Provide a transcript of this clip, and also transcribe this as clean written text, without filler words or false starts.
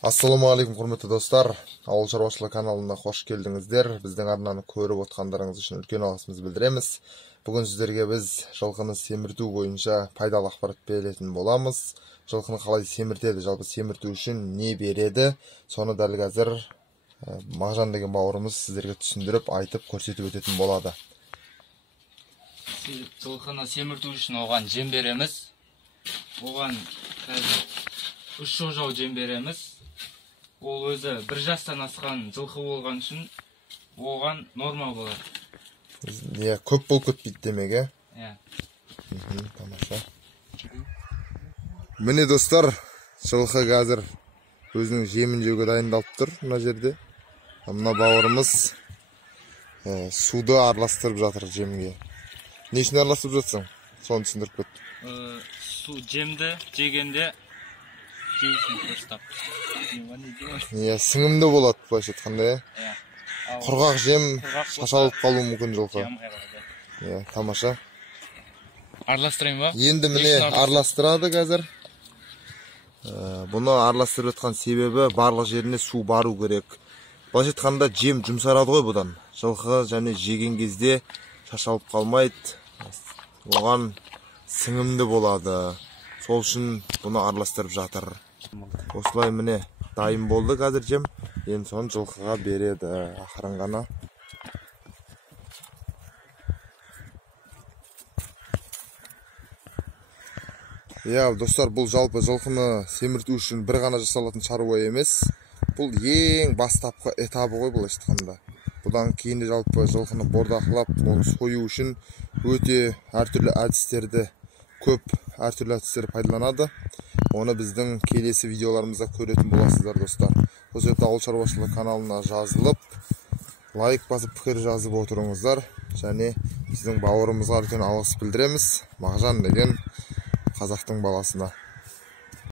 Ассаламуалейкум, құрметті достар. Ауыл шаруашылығы каналына қош келдіңіздер. Біздің арнаны көріп отқандарыңыз үшін үлкен алғысымызды білдіреміз. Бүгін сіздерге біз жылқыны семірту бойынша пайдалы ақпарат беретін боламыз. Жылқыны қалай семіртеді, жалпы семірту үшін не береді, соны дәл қазір Мағжан деген бауырымыз сіздерге түсіндіріп, айтып, көрсетіп өтетін болады. Жылқыны семірту үшін оған жем береміз. Оған 3 шожау жем береміз. Ол өзі 1 жастан асқан жылқы болған үшін оған норма болады. Көп болып кетпейді демек, Иә. Тамаша. Міне достар, жылқы қазір өзінің жемін жеуге дайындалып тұр мына жерде. Мына бауырымыз суды араластырып жатыр жемге. Не үшін араластырып жатсың? Соны түсіндіріп кет. Су жемді жегенде жейсін дұрыстап. Сіңімді болады былайша айтқанда. Құрғақ жем шашалып қалуы мүмкін жылқы. Тамаша. Араластырайын ба? Енді міне араластырады қазір. Бұны араластырып жатқан себебі барлық жеріне су бару керек. Былайша айтқанда жем жұмсарады ғой бұдан. Жылқы және жеген кезде шашалып қалмайды. Оған сіңімді болады. Сол үшін бұны араластырып жатыр. Осылай міне дайын болды қазір жем. Енді соны жылқыға береді ақырын ғана. Достар, бұл жалпы жылқыны семірту үшін бір ғана жасалатын шаруа емес. Бұл ең бастапқы этабы ғой былайша айтқанда. Бұдан кейін жалпы жылқыны бордақылап, оны сою үшін өте әртүрлі әдістерді, көп әртүрлі әдістер пайдаланады. Оны біздің келесі видеоларымызда көретін боласыздар достар. Осы жерде ауыл шаруашылығы каналына жазылып, лайк басып пікір жазып отырыңыздар. Және біздің бауырымызға үлкен алғыс білдіреміз. Мағжан деген қазақтың баласына.